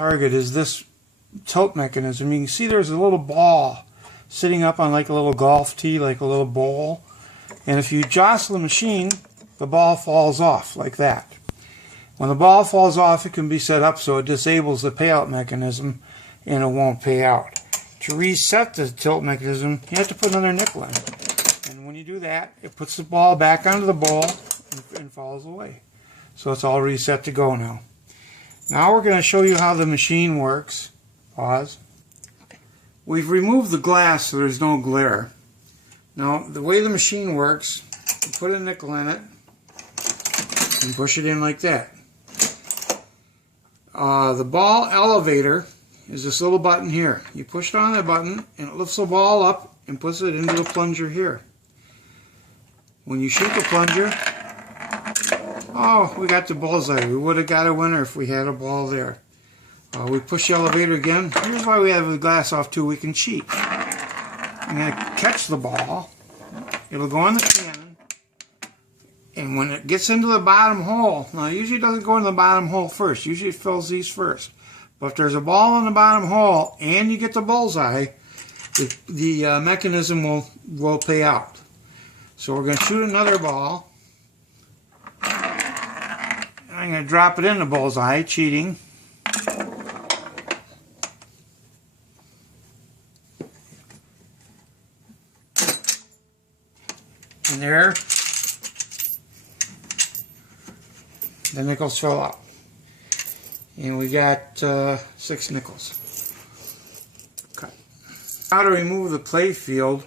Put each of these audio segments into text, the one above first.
target is this tilt mechanism. You can see there's a little ball sitting up on like a little golf tee, like a little bowl. And if you jostle the machine, the ball falls off like that. When the ball falls off, it can be set up so it disables the payout mechanism and it won't pay out. To reset the tilt mechanism, you have to put another nickel in. And when you do that, it puts the ball back onto the bowl and falls away. So it's all reset to go now. Now we're going to show you how the machine works. Pause. Okay. We've removed the glass so there's no glare. Now the way the machine works, you put a nickel in it and push it in like that. The ball elevator is this little button here. You push it on that button and it lifts the ball up and puts it into the plunger here. When you shoot the plunger, oh, we got the bullseye. We would have got a winner if we had a ball there. We push the elevator again. Here's why we have the glass off too. We can cheat. I'm going to catch the ball. It'll go in the cannon. And when it gets into the bottom hole, now it usually doesn't go in the bottom hole first. Usually it fills these first. But if there's a ball in the bottom hole and you get the bullseye, the mechanism will pay out. So we're going to shoot another ball. I'm going to drop it in the bullseye, cheating. And there, the nickels fell out. And we got 6 nickels. Cut. How to remove the play field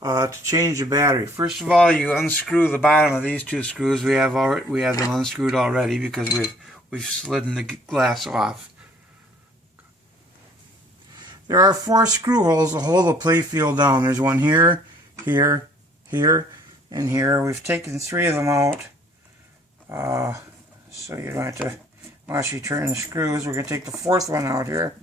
to change the battery. First of all, you unscrew the bottom of these 2 screws. We have them unscrewed already because we've slidden the glass off. There are 4 screw holes to hold the play field down. There's one here, here, here, and here. We've taken 3 of them out, so you don't have to actually turn the screws. We're going to take the 4th one out here.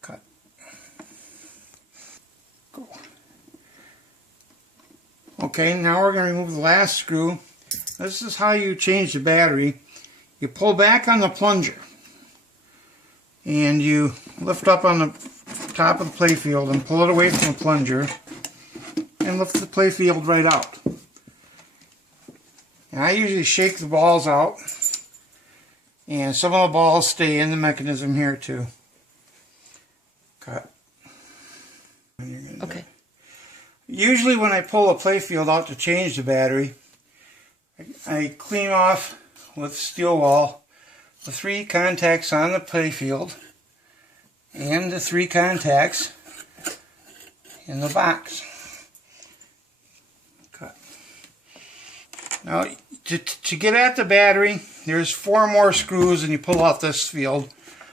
Cut. Go. Okay, now we're going to remove the last screw. This is how you change the battery. You pull back on the plunger and you lift up on the top of the playfield and pull it away from the plunger and lift the playfield right out. And I usually shake the balls out, and some of the balls stay in the mechanism here too. Cut. Okay. Usually when I pull a playfield out to change the battery, I clean off with steel wool the 3 contacts on the playfield and the 3 contacts in the box. Cut. Now, to get at the battery, there's 4 more screws and you pull off this field.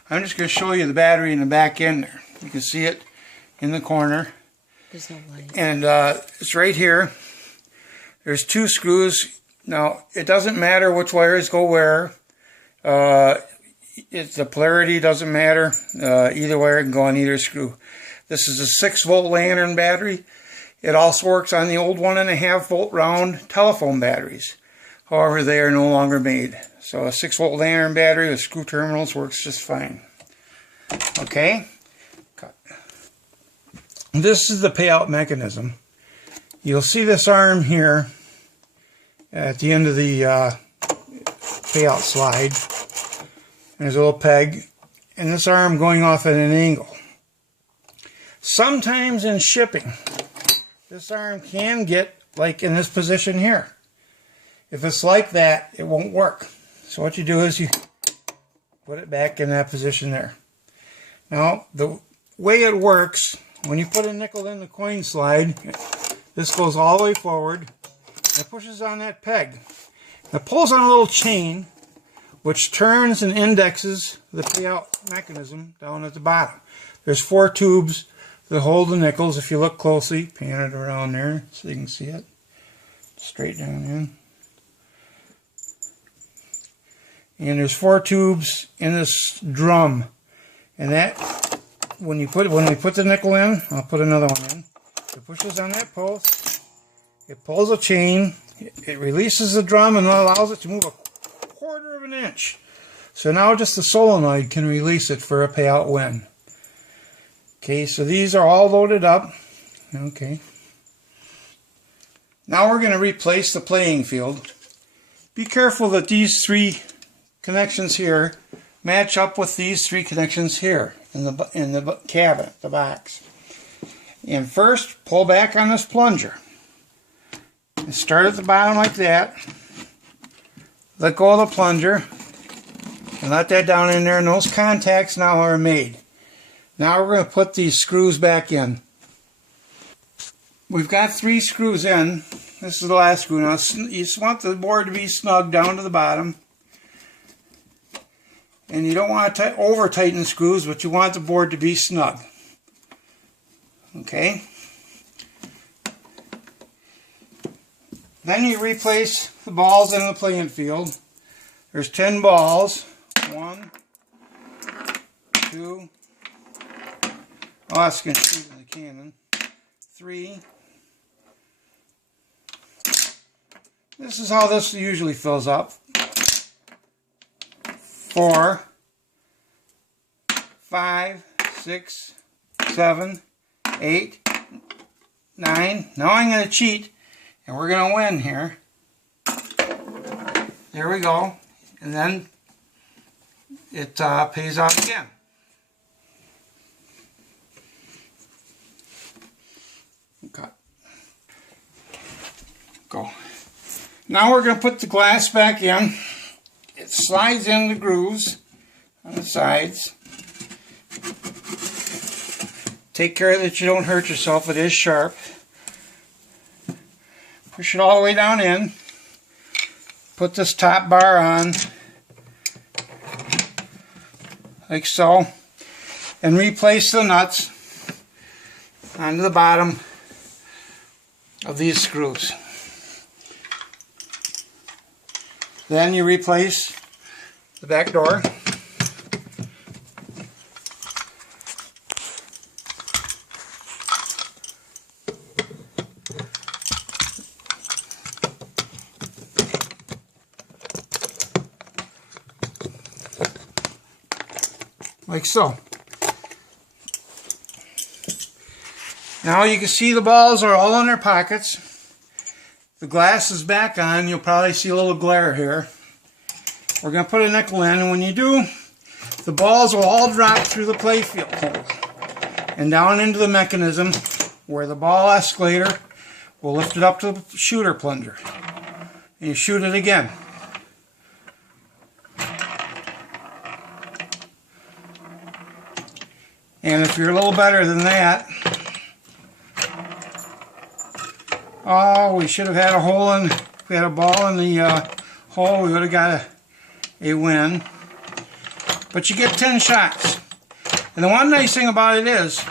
I'm just going to show you the battery in the back end there. You can see it in the corner. There's no light. And it's right here. There's 2 screws. Now, it doesn't matter which wires go where. The polarity doesn't matter. Either wire can go on either screw. This is a 6-volt lantern battery. It also works on the old 1.5-volt round telephone batteries. However, they are no longer made. So a 6-volt lantern battery with screw terminals works just fine. Okay? Cut. This is the payout mechanism. You'll see this arm here at the end of the payout slide. And there's a little peg, and this arm going off at an angle. Sometimes in shipping, this arm can get like in this position here. If it's like that, it won't work. So what you do is you put it back in that position there. Now, the way it works, when you put a nickel in the coin slide, this goes all the way forward. It pushes on that peg. It pulls on a little chain which turns and indexes the payout mechanism down at the bottom. There's 4 tubes that hold the nickels. If you look closely, pan it around there so you can see it. Straight down in. And there's 4 tubes in this drum. And that, when we put the nickel in, I'll put another one in. It pushes on that post. It pulls a chain. It releases the drum and allows it to move a 1/4 of an inch. So now just the solenoid can release it for a payout win. Okay, so these are all loaded up. Okay. Now we're going to replace the playing field. Be careful that these 3 connections here match up with these 3 connections here in the cabinet, the box. And first, pull back on this plunger. And start at the bottom like that. Let go of the plunger. And let that down in there, and those contacts now are made. Now we're going to put these screws back in. We've got 3 screws in. This is the last screw. Now you just want the board to be snug down to the bottom. And you don't want to over tighten the screws, but you want the board to be snug. Okay? Then you replace the balls in the playing field. There's 10 balls. 1, 2, oh, that's confusing the cannon. 3. This is how this usually fills up. 4, 5, 6, 7, 8, 9. Now I'm going to cheat, and we're going to win here. There we go. And then it pays off again. Cut. Go. Now we're going to put the glass back in. It slides in the grooves on the sides. Take care that you don't hurt yourself. It is sharp. Push it all the way down in. Put this top bar on, like so, and replace the nuts onto the bottom of these screws. Then you replace the back door. Like so. Now you can see the balls are all in their pockets. The glass is back on. You'll probably see a little glare here. We're going to put a nickel in, and when you do, the balls will all drop through the playfield hole and down into the mechanism where the ball escalator will lift it up to the shooter plunger. And you shoot it again. And if you're a little better than that, oh, we should have had a hole in, if we had a ball in the hole, we would have got a win. But you get 10 shots. And the one nice thing about it is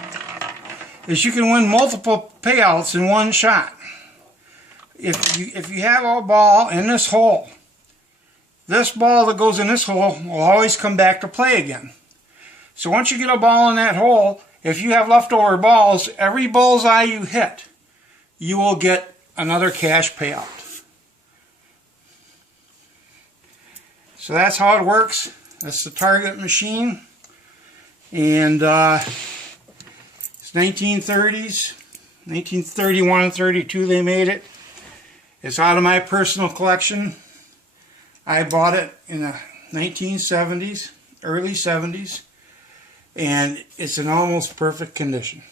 you can win multiple payouts in one shot. If you have a ball in this hole, this ball that goes in this hole will always come back to play again. So once you get a ball in that hole, if you have leftover balls, every bullseye you hit, you will get another cash payout. So that's how it works. That's the Target machine. And it's 1930s, 1931 and 32 they made it. It's out of my personal collection. I bought it in the 1970s, early 70s. And it's in almost perfect condition.